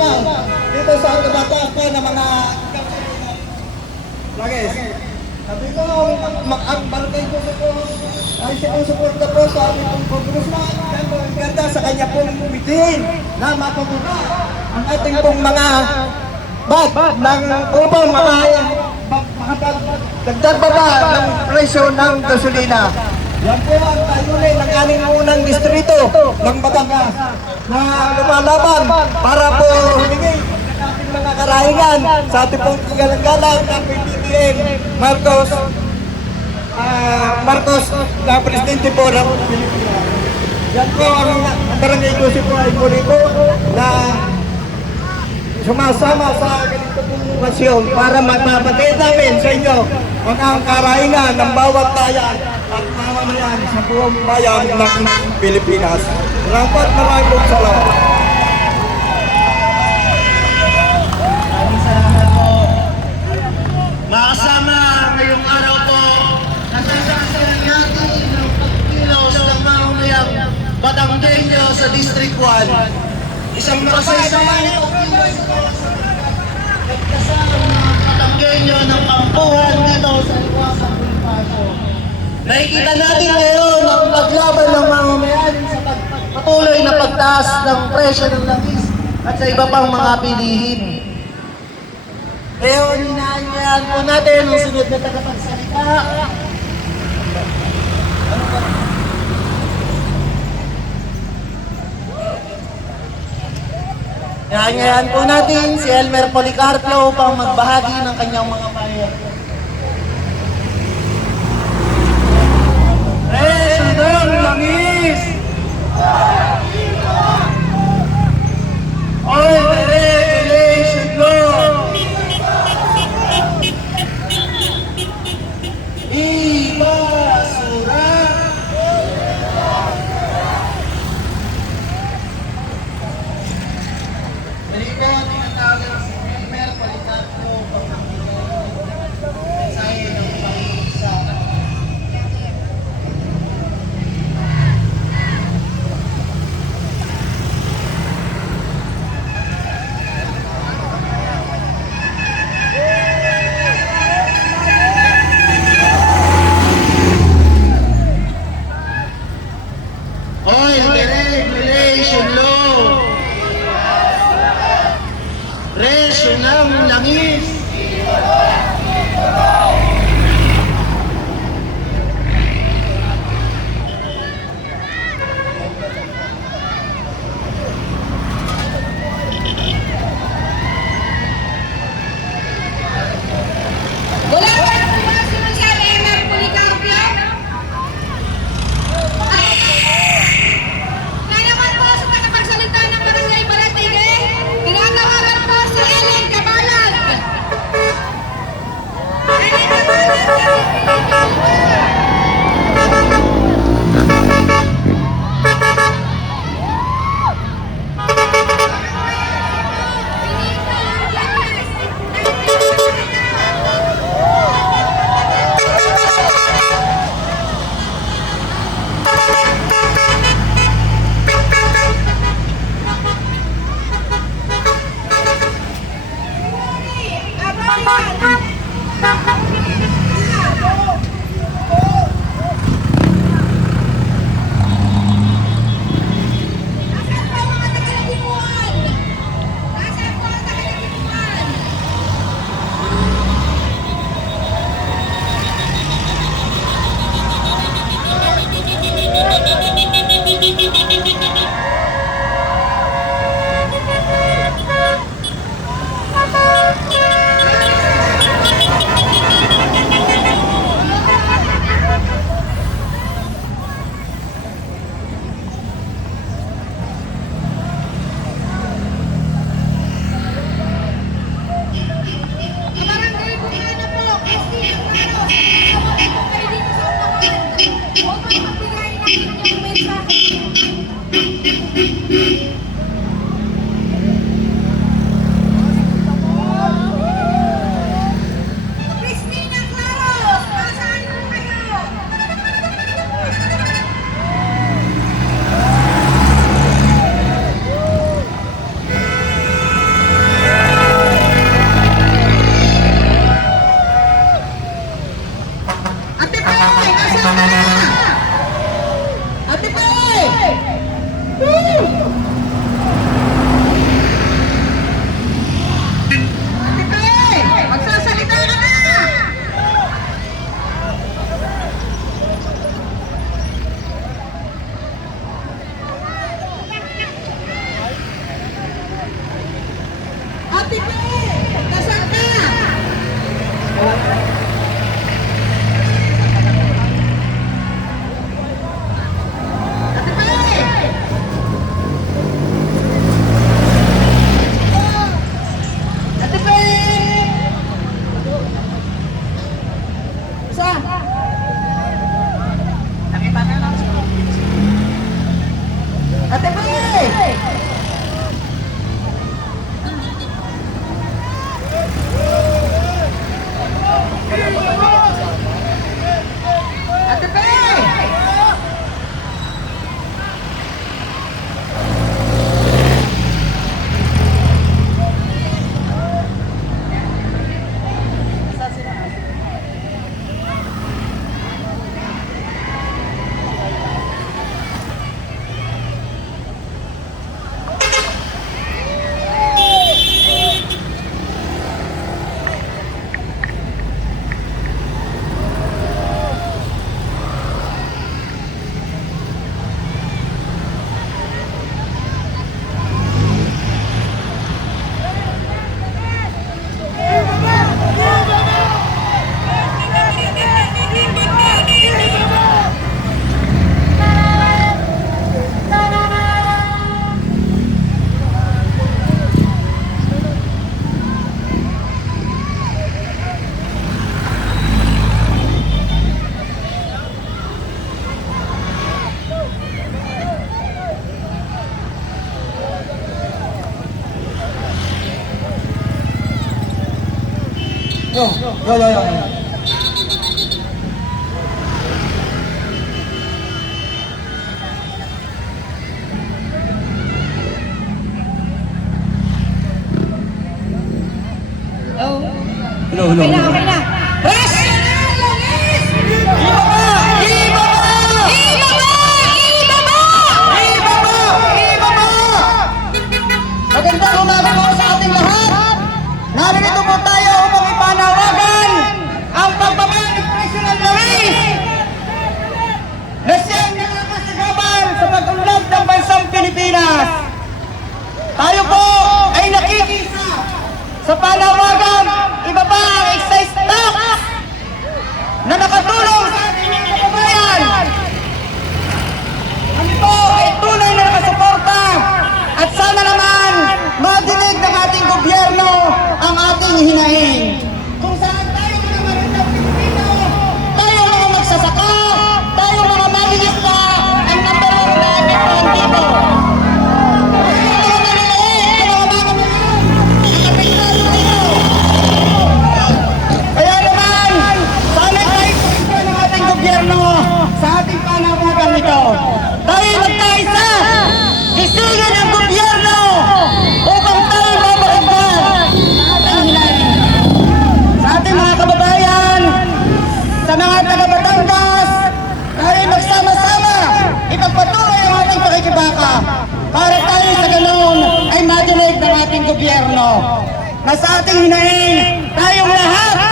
problema dito sa kabataan po ng mga Lagis. Sabi ko, ang barangay ko po ay siyang suporta po sa aming pong congressman. Ang ganda sa kanya pong umitin na mapabuka ang ating pong mga bag ng upang makapagdagdag baba ng presyo ng gasolina. Yan po ang tayunin ng aming unang distrito ng Batangas na lumalaban para po humingi ng mga karahingan sa ating pong galang-galang ng PBBM Marcos na presidente po ng Pilipinas. Yan po ang barangay Joseph po ay muli po na sumasama sa ganito pong okasyon para mapapagay namin sa inyo ang karahingan ng bawat bayan at mamamayan sa buong bayan ng Pilipinas. Maraming salamat. Makasama ngayong araw po, nasasaksihan natin ng pagkilos ng mamamayang Batanggenyo sa District 1. Isang masaysayan ng pagkilos at kasama ng Batanggenyo ng kampuhan dito sa Iwasang Bonifacio. Nakikita natin ngayon ang paglaban ng mamamayan sa patuloy na pagtaas ng presyo ng langis at sa iba pang mga bilihin. Ngayon, inaanyahan po natin ang sunod na tagapagsalita. Inaanyahan po natin si Elmer Policarpio upang magbahagi ng kanyang mga payo. Presyo ng langis! Oil Regulation Law! Ibasura! Dali po, tinatawag si Elmer Policarpio upang mensahe ng pag-iisa. Oil Deregulation Law. Presyo ng langis. Wala ba ang sinasabi Elmer Policarpio? Kaya naman po sa tagapagsalita ng Barangay Balatige, tinatawagan po si Ellen Cabalag. Yo, yo, yo, yo. Hello, hello. Okay na, okay na. Rational Luis! Ibaba! Ibaba! Ibaba! Ibaba! Ibaba! Ibaba! Magandang umaga po sa ating lahat. Narito po tayo upang ipanawagan ang pagbaba ni President Luis na siyang nakakasagaban sa pag-unlad ng bansang Pilipinas. Tayo po ay nakikisa sa panawagan ibaba ang excise tax na nakatulong sa ating mga kababayan. Kami po ay tunay na nakasuporta at sana naman madinig ng ating gobyerno ang ating hinaing. Kung saan tayo mga marunong Pilipino, tayo mga magsasaka, tayo mga maminista, ang number one namin po ang dito. Kaya naman, sana tayo ng ating gobyerno sa ating panawagan nito. Tayo magkaisa, gisingin ang gobyerno upang tayo mapakagdag sa ating hinaing. Sa ating mga kababayan, sa mga taga-Batangas, tayo magsama-sama, ipagpatuloy ang ating pakikibaka para tayo sa ganoon ay madinig ng ating gobyerno na sa ating hinaing tayong lahat